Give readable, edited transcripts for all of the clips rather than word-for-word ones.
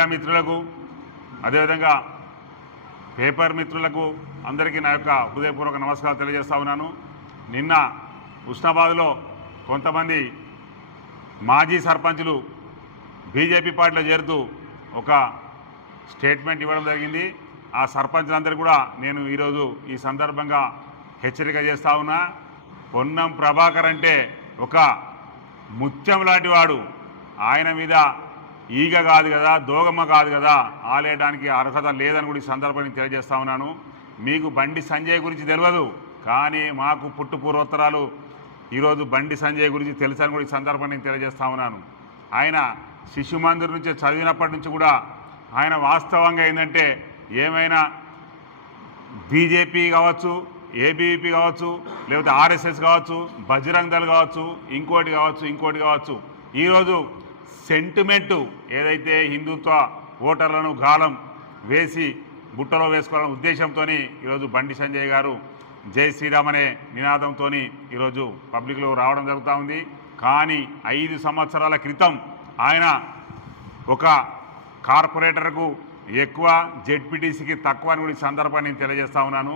Media మిత్రులకు అదేవిధంగా paper మిత్రులకు అందరికీ నా యొక్క హృదయపూర్వక నమస్కారాలు తెలియజేస్తా ఉన్నాను. నిన్న ఉస్నాబాద్లో కొంతమంది మాజీ సర్పంచులు బీజేపీ పార్టీలో చేరుతూ ఒక స్టేట్మెంట్ ఇవ్వడం జరిగింది. ఆ సర్పంచులందరూ కూడా నేను ఈరోజు ఈ సందర్భంగా హెచ్చరిక చేస్తా ఉన్నా. పొన్నం ప్రభాకర్ అంటే ఒక ముత్యం లాంటి వాడు. ఆయన మీద ఈగ కాదు కదా, దోగమ్మ కాదు కదా, ఆలేయడానికి అర్హత లేదని కూడా ఈ సందర్భాన్ని తెలియజేస్తా ఉన్నాను. మీకు బండి సంజయ్ గురించి తెలియదు, కానీ మాకు పుట్టు పూర్వోత్తరాలు ఈరోజు బండి సంజయ్ గురించి తెలుసని కూడా ఈ సందర్భాన్ని నేను తెలియజేస్తా ఉన్నాను. ఆయన శిశు మందిర్ నుంచి చదివినప్పటి నుంచి కూడా ఆయన వాస్తవంగా ఏంటంటే ఏమైనా బీజేపీ కావచ్చు, ఏబీవీపీ కావచ్చు, లేకపోతే ఆర్ఎస్ఎస్ కావచ్చు, బజరంగ్ దళ్ కావచ్చు, ఇంకోటి కావచ్చు ఈరోజు సెంటిమెంటు ఏదైతే హిందుత్వ ఓటర్లను గాలం వేసి బుట్టలో వేసుకోవాలనే ఉద్దేశంతో ఈరోజు బండి సంజయ్ గారు జై శ్రీరామ్ అనే నినాదంతో ఈరోజు పబ్లిక్లో రావడం జరుగుతూ ఉంది. కానీ 5 సంవత్సరాల క్రితం ఆయన ఒక కార్పొరేటర్కు ఎక్కువ, జెడ్పీటీసీకి తక్కువ అని కూడా ఈ సందర్భాన్ని నేను తెలియజేస్తా ఉన్నాను.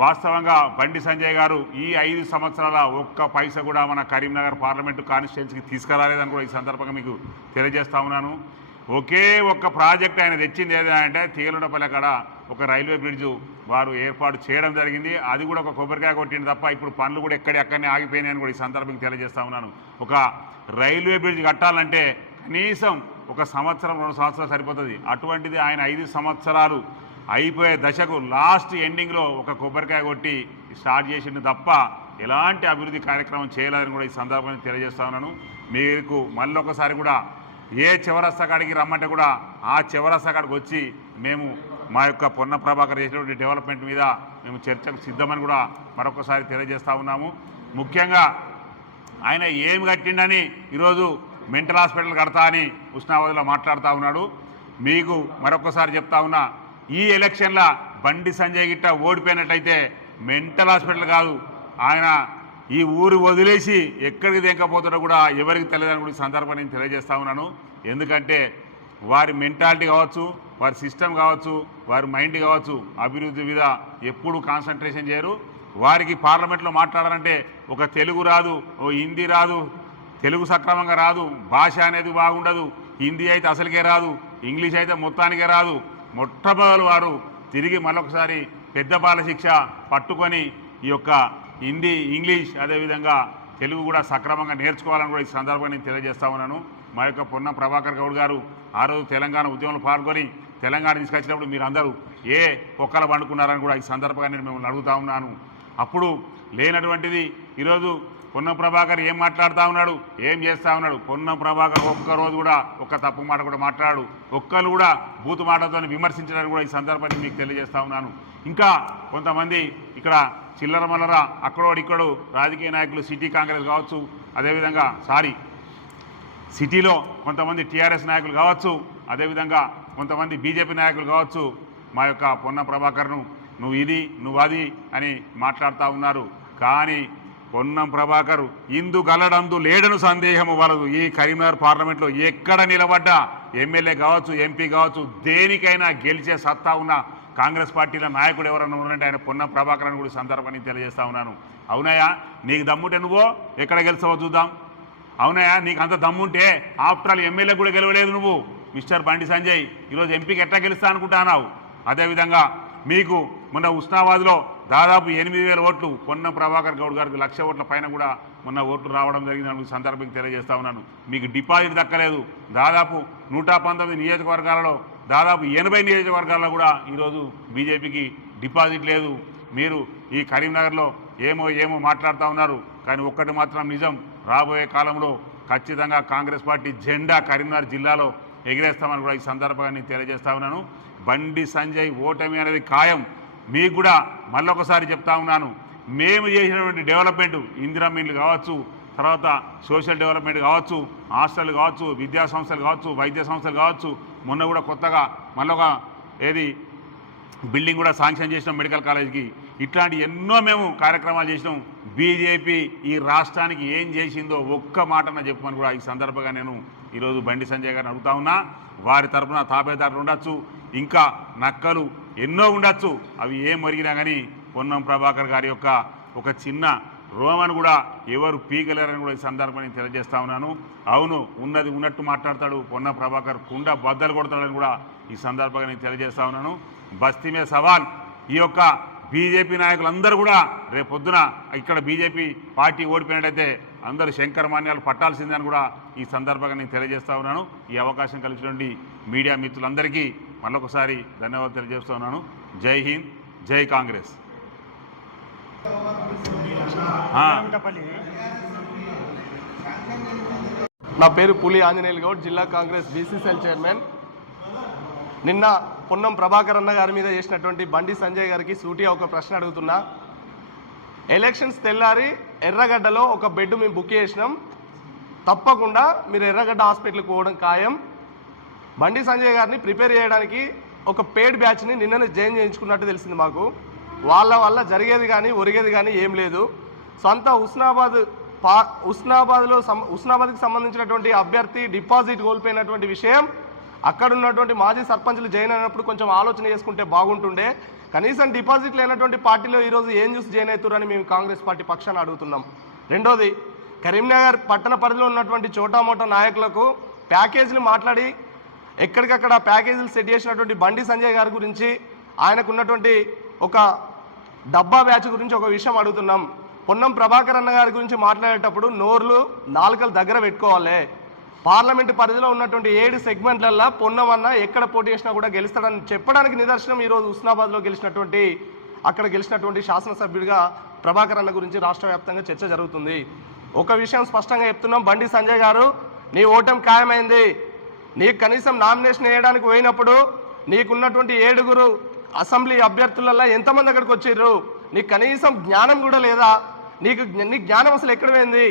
వాస్తవంగా బండి సంజయ్ గారు ఈ 5 సంవత్సరాల ఒక్క పైసా కూడా మన కరీంనగర్ పార్లమెంటు కాన్స్టిట్యున్సీకి తీసుకురాలేదని కూడా ఈ సందర్భంగా మీకు తెలియజేస్తా ఉన్నాను. ఒకే ఒక్క ప్రాజెక్ట్ ఆయన తెచ్చింది ఏదంటే తీగలుండపల్లి కాడ ఒక రైల్వే బ్రిడ్జు వారు ఏర్పాటు చేయడం జరిగింది. అది కూడా ఒక కొబ్బరికాయ కొట్టింది తప్ప ఇప్పుడు పనులు కూడా అక్కడనే ఆగిపోయినాయని కూడా ఈ సందర్భంగా తెలియజేస్తా ఉన్నాను. ఒక రైల్వే బ్రిడ్జ్ కట్టాలంటే కనీసం 1 సంవత్సరం 2 సంవత్సరాలు సరిపోతుంది. అటువంటిది ఆయన 5 సంవత్సరాలు అయిపోయే దశకు లాస్ట్ ఎండింగ్లో ఒక కొబ్బరికాయ కొట్టి స్టార్ట్ చేసింది తప్ప ఎలాంటి అభివృద్ధి కార్యక్రమం చేయలేదని కూడా ఈ సందర్భంగా తెలియజేస్తా ఉన్నాను. మీకు మళ్ళొకసారి కూడా ఏ చివరస్తా కాడికి రమ్మంటే కూడా ఆ చివరస్తా కాడికి వచ్చి మేము మా యొక్క పొన్న ప్రభాకర్ చేసినటువంటి డెవలప్మెంట్ మీద మేము చర్చకు సిద్ధమని కూడా మరొకసారి తెలియజేస్తూ ఉన్నాము. ముఖ్యంగా ఆయన ఏమి కట్టిండని ఈరోజు మెంటల్ హాస్పిటల్ కడతా అని ఉస్నాబాద్లో మాట్లాడుతూ ఉన్నాడు. మీకు మరొకసారి చెప్తా ఉన్నా, ఈ ఎలక్షన్ల బండి సంజయ్ గిట్ట ఓడిపోయినట్లయితే మెంటల్ హాస్పిటల్ కాదు, ఆయన ఈ ఊరు వదిలేసి ఎక్కడికి దింకపోతాడో కూడా ఎవరికి తెలియదని కూడా ఈ సందర్భాన్ని నేను తెలియజేస్తా ఉన్నాను. ఎందుకంటే వారి మెంటాలిటీ కావచ్చు, వారి సిస్టమ్ కావచ్చు, వారి మైండ్ కావచ్చు, అభివృద్ధి మీద ఎప్పుడు కాన్సన్ట్రేషన్ చేయరు. వారికి పార్లమెంట్లో మాట్లాడాలంటే ఒక తెలుగు రాదు, ఓ హిందీ రాదు, తెలుగు సక్రమంగా రాదు, భాష అనేది బాగుండదు, హిందీ అయితే అసలుకే రాదు, ఇంగ్లీష్ అయితే మొత్తానికే రాదు. మొట్టమొదలు వారు తిరిగి మరొకసారి పెద్ద బాల శిక్ష పట్టుకొని ఈ యొక్క హిందీ, ఇంగ్లీష్ అదేవిధంగా తెలుగు కూడా సక్రమంగా నేర్చుకోవాలని కూడా ఈ సందర్భాన్ని నేను తెలియజేస్తా ఉన్నాను. మా యొక్క పొన్నం ప్రభాకర్ గౌడ్ గారు ఆ రోజు తెలంగాణ ఉద్యమంలో పాల్గొని తెలంగాణ తీసుకొచ్చినప్పుడు మీరు అందరూ ఏ పొక్కల పండుకున్నారని కూడా ఈ సందర్భంగా నేను మిమ్మల్ని అడుగుతా ఉన్నాను. అప్పుడు లేనటువంటిది ఈరోజు పొన్నం ప్రభాకర్ ఏం మాట్లాడుతూ ఉన్నాడు, ఏం చేస్తూ ఉన్నాడు. పొన్నం ప్రభాకర్ ఒక్కరోజు కూడా ఒక్క తప్పు మాట కూడా మాట్లాడు, ఒక్కరు కూడా బూతు మాటలతో విమర్శించడానికి కూడా ఈ సందర్భాన్ని మీకు తెలియజేస్తా ఉన్నాను. ఇంకా కొంతమంది ఇక్కడ చిల్లర మల్లర అక్కడోడిక్కడు రాజకీయ నాయకులు, సిటీ కాంగ్రెస్ కావచ్చు, అదేవిధంగా సిటీలో కొంతమంది టీఆర్ఎస్ నాయకులు కావచ్చు, అదేవిధంగా కొంతమంది బీజేపీ నాయకులు కావచ్చు, మా యొక్క పొన్నం ప్రభాకర్ను నువ్వు ఇది నువ్వు అది అని మాట్లాడుతూ ఉన్నారు. కానీ పొన్నం ప్రభాకర్ ఇందు గలడందు లేడను సందేహము వలదు. ఈ కరీంనగర్ పార్లమెంట్లో ఎక్కడ నిలబడ్డా ఎమ్మెల్యే కావచ్చు, ఎంపీ కావచ్చు, దేనికైనా గెలిచే సత్తా ఉన్న కాంగ్రెస్ పార్టీల నాయకుడు ఎవరన్నా ఉన్నారంటే ఆయన పొన్నం ప్రభాకర్ అని కూడా సందర్భాన్ని తెలియజేస్తా ఉన్నాను. అవునయ్యా, నీకు దమ్ముంటే నువ్వు ఎక్కడ గెలిచావో చూద్దాం. అవునయ్యా, నీకు అంత దమ్ముంటే ఆఫ్టర్ ఆల్ ఎమ్మెల్యే కూడా గెలవలేదు నువ్వు మిస్టర్ బండి సంజయ్, ఈరోజు ఎంపీకి ఎట్లా గెలుస్తా అనుకుంటున్నావు? అదేవిధంగా మీకు మొన్న ఉస్నాబాద్లో దాదాపు 8,000 ఓట్లు, పొన్నం ప్రభాకర్ గౌడ్ గారికి 1,00,000 ఓట్ల పైన కూడా మొన్న ఓట్లు రావడం జరిగిందని సందర్భంగా తెలియజేస్తా ఉన్నాను. మీకు డిపాజిట్ దక్కలేదు. దాదాపు 119 నియోజకవర్గాలలో దాదాపు 80 నియోజకవర్గాల్లో కూడా ఈరోజు బీజేపీకి డిపాజిట్ లేదు. మీరు ఈ కరీంనగర్లో ఏమో మాట్లాడుతూ ఉన్నారు, కానీ ఒక్కటి మాత్రం నిజం, రాబోయే కాలంలో ఖచ్చితంగా కాంగ్రెస్ పార్టీ జెండా కరీంనగర్ జిల్లాలో ఎగిరేస్తామని కూడా ఈ సందర్భంగా నేను తెలియజేస్తా ఉన్నాను. బండి సంజయ్ ఓటమి అనేది ఖాయం. మీకు కూడా మళ్ళొకసారి చెప్తా ఉన్నాను, మేము చేసినటువంటి డెవలప్మెంట్, ఇందిరమ్మ ఇళ్ళు కావచ్చు, తర్వాత సోషల్ డెవలప్మెంట్ కావచ్చు, హాస్టల్ కావచ్చు, విద్యా సంస్థలు కావచ్చు, వైద్య సంస్థలు కావచ్చు, మొన్న కూడా కొత్తగా మళ్ళొక బిల్డింగ్ కూడా శాంక్షన్ చేసిన మెడికల్ కాలేజ్కి ఇట్లాంటి ఎన్నో మేము కార్యక్రమాలు చేసినాం. బీజేపీ ఈ రాష్ట్రానికి ఏం చేసిందో ఒక్క మాటన చెప్పమని కూడా ఈ సందర్భంగా నేను ఈరోజు బండి సంజయ్ గారిని అడుగుతా ఉన్నా. వారి తరఫున తాపేదారులు ఉండొచ్చు, ఇంకా నక్కలు ఎన్నో ఉండొచ్చు, అవి ఏం మరిగినా కానీ పొన్నం ప్రభాకర్ గారి యొక్క ఒక చిన్న రోమన్ కూడా ఎవరు పీకలేరని కూడా ఈ సందర్భాన్ని తెలియజేస్తా ఉన్నాను. అవును, ఉన్నది ఉన్నట్టు మాట్లాడతాడు పొన్నం ప్రభాకర్, కుండ బద్దలు కొడతాడని కూడా ఈ సందర్భంగా నేను తెలియజేస్తా ఉన్నాను. బస్తీమే సవాల్ ఈ యొక్క బీజేపీ నాయకులందరూ కూడా రేపు పొద్దున ఇక్కడ బీజేపీ పార్టీ ఓడిపోయినట్టయితే అందరూ శంకరమాన్యాలు పట్టాల్సిందని కూడా ఈ సందర్భంగా నేను తెలియజేస్తా ఉన్నాను. ఈ అవకాశం కలిసినటువంటి మీడియా మిత్రులందరికీ మళ్ళొకసారి ధన్యవాదాలు తెలియజేస్తా ఉన్నాను. జై హింద్, జై కాంగ్రెస్. నా పేరు పులి ఆంజనేయులు గౌడ్, జిల్లా కాంగ్రెస్ బీసీసీఎల్ చైర్మన్. నిన్న పొన్నం ప్రభాకర్ అన్న గారి మీద చేసినటువంటి బండి సంజయ్ గారికి సూటిగా ఒక ప్రశ్న అడుగుతున్నా. ఎలక్షన్స్ తెల్లారి ఎర్రగడ్డలో ఒక బెడ్ మేము బుక్ చేసినాం, తప్పకుండా మీరు ఎర్రగడ్డ హాస్పిటల్కి పోవడం ఖాయం. బండి సంజయ్ గారిని ప్రిపేర్ చేయడానికి ఒక పెయిడ్ బ్యాచ్ని నిన్ననే జాయిన్ చేయించుకున్నట్టు తెలిసింది మాకు. వాళ్ళ వల్ల జరిగేది కానీ ఒరిగేది కానీ ఏం లేదు. సొంత ఉస్నాబాద్కి సంబంధించినటువంటి అభ్యర్థి డిపాజిట్ కోల్పోయినటువంటి విషయం అక్కడ ఉన్నటువంటి మాజీ సర్పంచ్లు జాయిన్ అయినప్పుడు కొంచెం ఆలోచన చేసుకుంటే బాగుంటుండే. కనీసం డిపాజిట్ లేనటువంటి పార్టీలో ఈరోజు ఏం చూసి జాయిన్ అవుతారని మేము కాంగ్రెస్ పార్టీ పక్షాన అడుగుతున్నాం. రెండోది, కరీంనగర్ పట్టణ పరిధిలో ఉన్నటువంటి చోటామోటా నాయకులకు ప్యాకేజీలు మాట్లాడి ఎక్కడికక్కడ ప్యాకేజీలు సెట్ చేసినటువంటి బండి సంజయ్ గారి గురించి, ఆయనకున్నటువంటి ఒక డబ్బా బ్యాచ్ గురించి ఒక విషయం అడుగుతున్నాం. పొన్నం ప్రభాకర్ అన్న గారి గురించి మాట్లాడేటప్పుడు నాలుకలు దగ్గర పెట్టుకోవాలి. పార్లమెంటు పరిధిలో ఉన్నటువంటి 7 సెగ్మెంట్లల్లో పొన్నం అన్న ఎక్కడ పోటీ చేసినా కూడా గెలుస్తాడని చెప్పడానికి నిదర్శనం ఈరోజు హుస్నాబాద్లో అక్కడ గెలిచినటువంటి శాసనసభ్యుడిగా ప్రభాకర్ అన్న గురించి రాష్ట్ర వ్యాప్తంగా చర్చ జరుగుతుంది. ఒక విషయం స్పష్టంగా చెప్తున్నాం, బండి సంజయ్ గారు నీ ఓటమి ఖాయమైంది. నీకు కనీసం నామినేషన్ వేయడానికి పోయినప్పుడు నీకున్నటువంటి 7 అసెంబ్లీ అభ్యర్థులలో ఎంతమంది అక్కడికి వచ్చిర్రు? నీకు కనీసం జ్ఞానం కూడా లేదా? నీ జ్ఞానం అసలు ఎక్కడ పోయింది?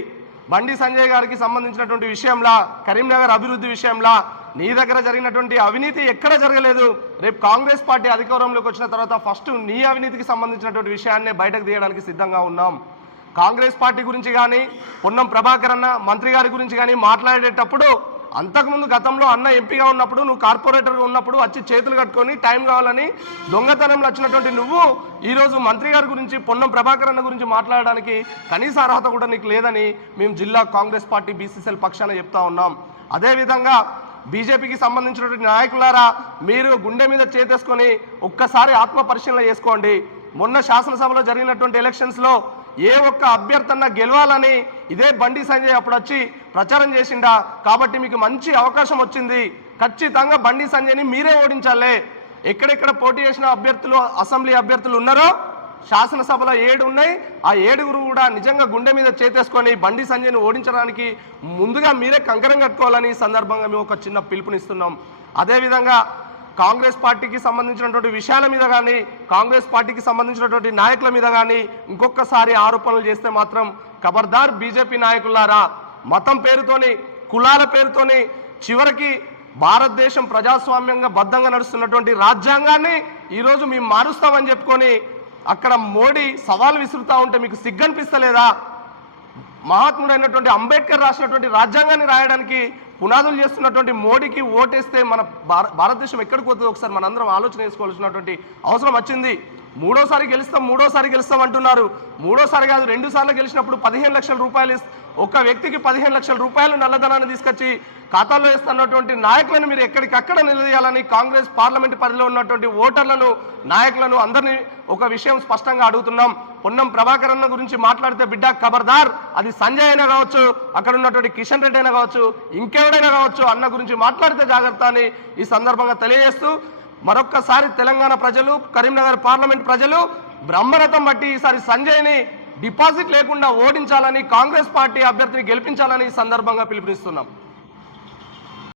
బండి సంజయ్ గారికి సంబంధించినటువంటి విషయంలో, కరీంనగర్ అభివృద్ధి విషయంలో నీ దగ్గర జరిగినటువంటి అవినీతి ఎక్కడ జరగలేదు. రేపు కాంగ్రెస్ పార్టీ అధికారంలోకి వచ్చిన తర్వాత ఫస్ట్ నీ అవినీతికి సంబంధించినటువంటి విషయాన్నే బయటకు తీయడానికి సిద్ధంగా ఉన్నాం. కాంగ్రెస్ పార్టీ గురించి కానీ, పొన్నం ప్రభాకర్ అన్న మంత్రి గారి గురించి కానీ మాట్లాడేటప్పుడు అంతకుముందు గతంలో అన్న ఎంపీగా ఉన్నప్పుడు, నువ్వు కార్పొరేటర్గా ఉన్నప్పుడు వచ్చి చేతులు కట్టుకొని టైం కావాలని దొంగతనంలో వచ్చినటువంటి నువ్వు ఈరోజు మంత్రి గారి గురించి, పొన్నం ప్రభాకర్ అన్న గురించి మాట్లాడడానికి కనీస అర్హత కూడా నీకు లేదని మేము జిల్లా కాంగ్రెస్ పార్టీ బీసీసీఎల్ పక్షాన చెప్తా ఉన్నాం. అదేవిధంగా బీజేపీకి సంబంధించినటువంటి నాయకులారా, మీరు గుండె మీద చేతేసుకొని ఒక్కసారి ఆత్మ పరిశీలన చేసుకోండి. మొన్న శాసనసభలో జరిగినటువంటి ఎలక్షన్స్లో ఏ ఒక్క అభ్యర్థన గెలవాలని ఇదే బండి సంజయ్ అప్పుడు వచ్చి ప్రచారం చేసిండా? కాబట్టి మీకు మంచి అవకాశం వచ్చింది. ఖచ్చితంగా బండి సంజయ్ని మీరే ఓడించాలి. ఎక్కడెక్కడ పోటీ చేసిన అభ్యర్థులు, అసెంబ్లీ అభ్యర్థులు ఉన్నారో శాసనసభలో 7 ఉన్నాయి. ఆ 7 కూడా నిజంగా గుండె మీద చేతేసుకొని బండి సంజయ్ని ఓడించడానికి ముందుగా మీరే కంకణం కట్టుకోవాలని ఈ సందర్భంగా మేము ఒక చిన్న పిలుపునిస్తున్నాం. అదేవిధంగా కాంగ్రెస్ పార్టీకి సంబంధించినటువంటి విషయాల మీద కానీ, కాంగ్రెస్ పార్టీకి సంబంధించినటువంటి నాయకుల మీద కానీ ఇంకొకసారి ఆరోపణలు చేస్తే మాత్రం ఖబర్దార్ బీజేపీ నాయకులారా. మతం పేరుతోని, కులాల పేరుతోని చివరికి భారతదేశం ప్రజాస్వామ్యంగా బద్ధంగా నడుస్తున్నటువంటి రాజ్యాంగాన్ని ఈరోజు మేము మారుస్తామని చెప్పుకొని అక్కడ మోడీ సవాల్ విసురుతూ ఉంటే మీకు సిగ్గనిపిస్తలేదా? మహాత్ముడైనటువంటి అంబేద్కర్ రాసినటువంటి రాజ్యాంగాన్ని రాయడానికి పునాదులు చేస్తున్నటువంటి మోడీకి ఓటేస్తే మన భారతదేశం ఎక్కడికి పోతుందో ఒకసారి మనందరం ఆలోచన చేసుకోవాల్సినటువంటి అవసరం వచ్చింది. మూడోసారి గెలుస్తాం అంటున్నారు. మూడోసారి కాదు, 2 సార్లు గెలిచినప్పుడు 15 లక్షల రూపాయలు, ఒక వ్యక్తికి 15 లక్షల రూపాయలు నల్లధనాన్ని తీసుకొచ్చి ఖాతాలో వేస్తున్నటువంటి నాయకులను మీరు ఎక్కడికక్కడ నిలదీయాలని కాంగ్రెస్ పార్లమెంట్ పరిధిలో ఉన్నటువంటి ఓటర్లను, నాయకులను అందరినీ ఒక విషయం స్పష్టంగా అడుగుతున్నాం. పొన్నం ప్రభాకర్ అన్న గురించి మాట్లాడితే బిడ్డ ఖబర్దార్, అది సంజయ్ అయినా కావచ్చు, అక్కడ ఉన్నటువంటి కిషన్ రెడ్డి అయినా కావచ్చు, ఇంకెవడైనా కావచ్చు, అన్న గురించి మాట్లాడితే జాగ్రత్త అని ఈ సందర్భంగా తెలియజేస్తూ మరొక్కసారి తెలంగాణ ప్రజలు, కరీంనగర్ పార్లమెంట్ ప్రజలు బ్రహ్మరథం బట్టి ఈసారి సంజయ్ని డిపాజిట్ లేకుండా ఓడించాలని, కాంగ్రెస్ పార్టీ అభ్యర్థిని గెలిపించాలని ఈ సందర్భంగా పిలుపునిస్తున్నాం.